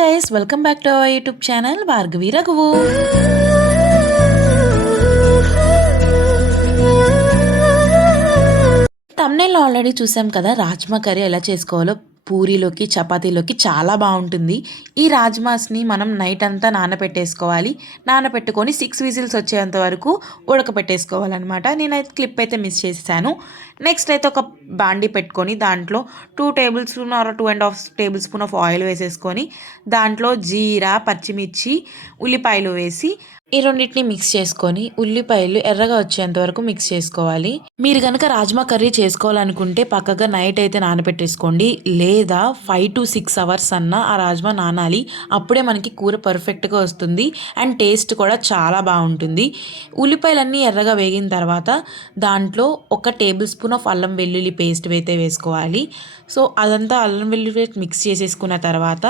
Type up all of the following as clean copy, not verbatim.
Guys welcome back to our YouTube channel Bhargavi Raghuvu. తమ్నైల్లో already చూసాం కదా రాజ్మా కర్రీ ఎలా చేసుకోవాలో. పూరీలోకి చపాతీలోకి చాలా బాగుంటుంది. ఈ రాజ్మాస్ని మనం నైట్ అంతా నానబెట్టేసుకోవాలి. నానబెట్టుకొని 6 విజిల్స్ వచ్చేంత వరకు ఉడకపెట్టేసుకోవాలన్నమాట. నేనైతే క్లిప్ అయితే మిస్ చేశాను. నెక్స్ట్ అయితే ఒక బాండి పెట్టుకొని దాంట్లో 2 table spoon or 2.5 table spoon of oil వేసేసుకొని దాంట్లో జీరా, పచ్చిమిర్చి, ఉల్లిపాయలు వేసి ఈ రెండింటిని మిక్స్ చేసుకొని ఉల్లిపాయలు ఎర్రగా వచ్చేంత వరకు మిక్స్ చేసుకోవాలి. మీరు కనుక రాజ్మా కర్రీ చేసుకోవాలనుకుంటే పక్కగా నైట్ అయితే నానబెట్టేసుకోండి, లేదా 5 to 6 అవర్స్ అన్న ఆ రాజ్మా నానాలి. అప్పుడే మనకి కూర పర్ఫెక్ట్గా వస్తుంది అండ్ టేస్ట్ కూడా చాలా బాగుంటుంది. ఉల్లిపాయలన్నీ ఎర్రగా వేగిన తర్వాత దాంట్లో 1 టేబుల్ స్పూన్ ఆఫ్ అల్లం వెల్లుల్లి పేస్ట్ అయితే వేసుకోవాలి. సో అదంతా అల్లం వెల్లుల్లి పేస్ట్ మిక్స్ చేసేసుకున్న తర్వాత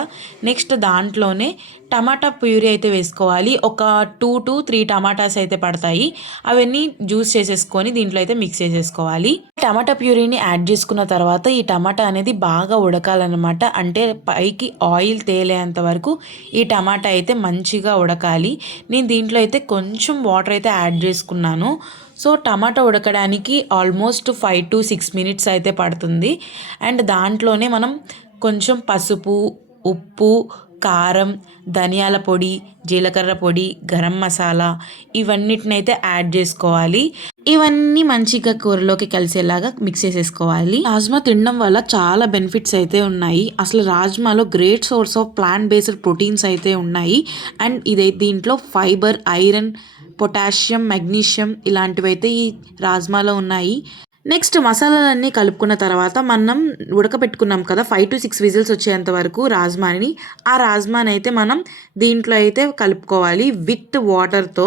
నెక్స్ట్ దాంట్లోనే టమాటా ప్యూరీ అయితే వేసుకోవాలి. ఒక 2 to 3 టమాటాస్ అయితే పడతాయి. అవన్నీ జ్యూస్ చేసేసుకొని దీంట్లో అయితే మిక్స్ చేసేసుకోవాలి. టమాటా ప్యూరీని యాడ్ చేసుకున్న తర్వాత ఈ టమాటా అనేది బాగా ఉడకాలన్నమాట. అంటే పైకి ఆయిల్ తేలేంత వరకు ఈ టమాటా అయితే మంచిగా ఉడకాలి. నేను దీంట్లో అయితే కొంచెం వాటర్ అయితే యాడ్ చేసుకున్నాను. సో టమాటా ఉడకడానికి ఆల్మోస్ట్ 5 to 6 మినిట్స్ అయితే పడుతుంది. అండ్ దాంట్లోనే మనం కొంచెం పసుపు, ఉప్పు, కారం, ధనియాల పొడి, జీలకర్ర పొడి, గరం మసాలా ఇవన్నిటినైతే యాడ్ చేసుకోవాలి. ఇవన్నీ మంచిగా కూరలోకి కలిసేలాగా మిక్స్ చేసేసుకోవాలి. రాజ్మా తినడం వల్ల చాలా బెనిఫిట్స్ అయితే ఉన్నాయి. అసలు రాజ్మాలో great source of plant based proteins అయితే ఉన్నాయి. అండ్ దీంట్లో ఫైబర్, ఐరన్, పొటాషియం, మెగ్నీషియం ఇలాంటివి అయితే ఈ రాజ్మాలో ఉన్నాయి. నెక్స్ట్ మసాలాలన్నీ కలుపుకున్న తర్వాత మనం ఉడకబెట్టుకున్నాం కదా 5 to 6 విజిల్స్ వచ్చేంత వరకు రాజ్మాని. ఆ రాజ్మాని అయితే మనం దీంట్లో అయితే కలుపుకోవాలి విత్ వాటర్తో.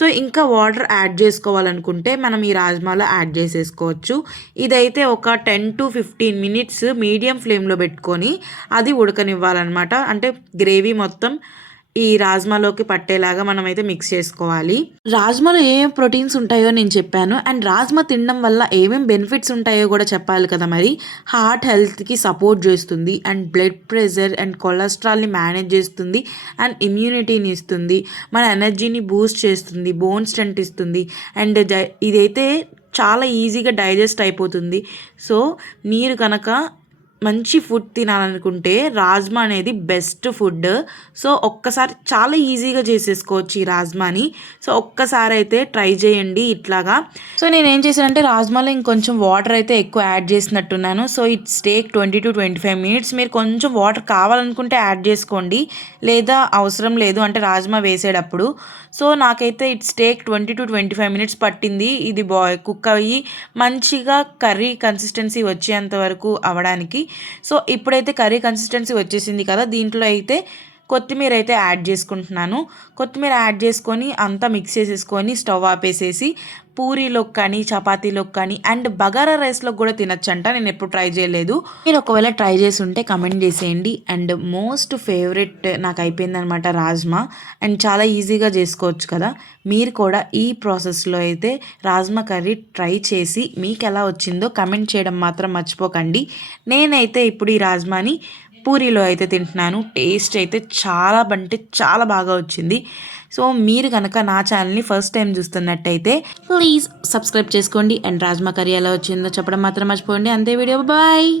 సో ఇంకా వాటర్ యాడ్ చేసుకోవాలనుకుంటే మనం ఈ రాజ్మాలో యాడ్ చేసేసుకోవచ్చు. ఇదైతే ఒక 10 to 15 మినిట్స్ మీడియం ఫ్లేమ్లో పెట్టుకొని అది ఉడకనివ్వాలన్నమాట. అంటే గ్రేవీ మొత్తం ఈ రాజ్మాలోకి పట్టేలాగా మనం అయితే మిక్స్ చేసుకోవాలి. రాజ్మాలో ఏమేమి ప్రోటీన్స్ ఉంటాయో నేను చెప్పాను. అండ్ రాజ్మా తినడం వల్ల ఏమేమి బెనిఫిట్స్ ఉంటాయో కూడా చెప్పాలి కదా మరి. హార్ట్ హెల్త్కి సపోర్ట్ చేస్తుంది అండ్ బ్లడ్ ప్రెషర్ అండ్ కొలెస్ట్రాల్ని మేనేజ్ చేస్తుంది అండ్ ఇమ్యూనిటీని ఇస్తుంది, మన ఎనర్జీని బూస్ట్ చేస్తుంది, బోన్ స్ట్రెంత్ ఇస్తుంది. అండ్ ఇదైతే చాలా ఈజీగా డైజెస్ట్ అయిపోతుంది. సో మీరు కనుక మంచి ఫుడ్ తినాలనుకుంటే రాజ్మా అనేది బెస్ట్ ఫుడ్. సో ఒక్కసారి చాలా ఈజీగా చేసేసుకోవచ్చు ఈ రాజ్మాని. సో ఒక్కసారి అయితే ట్రై చేయండి ఇట్లాగా. సో నేను ఏం చేశానంటే రాజ్మాలో ఇంకొంచెం వాటర్ అయితే ఎక్కువ యాడ్ చేసినట్టున్నాను. So it's take 20 to 25 minutes. మీరు కొంచెం వాటర్ కావాలనుకుంటే యాడ్ చేసుకోండి, లేదా అవసరం లేదు అంటే రాజ్మా వేసేటప్పుడు. సో నాకైతే ఇట్స్ టేక్ 20 to 25 మినిట్స్ పట్టింది ఇది కుక్ అయ్యి మంచిగా కర్రీ కన్సిస్టెన్సీ వచ్చేంత వరకు అవ్వడానికి. సో ఇప్పుడైతే కర్రీ కన్సిస్టెన్సీ వచ్చేసింది కదా, దీంట్లో అయితే కొత్తిమీర అయితే యాడ్ చేసుకుంటున్నాను. కొత్తిమీర యాడ్ చేసుకొని అంతా మిక్స్ చేసేసుకొని స్టవ్ ఆపేసేసి పూరీలోకి కానీ చపాతీలోకి కానీ అండ్ బగారా రైస్లోకి కూడా తినచ్చంట. నేను ఎప్పుడు ట్రై చేయలేదు. మీరు ఒకవేళ ట్రై చేసి ఉంటే కమెంట్ చేసేయండి. అండ్ మోస్ట్ ఫేవరెట్ నాకు అయిపోయిందనమాట రాజ్మా. అండ్ చాలా ఈజీగా చేసుకోవచ్చు కదా. మీరు కూడా ఈ ప్రాసెస్లో అయితే రాజ్మా కర్రీ ట్రై చేసి మీకు ఎలా వచ్చిందో కమెంట్ చేయడం మాత్రం మర్చిపోకండి. నేనైతే ఇప్పుడు ఈ రాజ్మాని పూరీలో అయితే తింటున్నాను. టేస్ట్ అయితే చాలా బాగా వచ్చింది. సో మీరు కనుక నా ఛానల్ని ఫస్ట్ టైం చూస్తున్నట్టయితే ప్లీజ్ సబ్స్క్రైబ్ చేసుకోండి. అండ్ రాజ్మా కర్రీ ఎలా వచ్చిందో చెప్పడం మాత్రం మర్చిపోండి. అంతే వీడియో, బాయ్.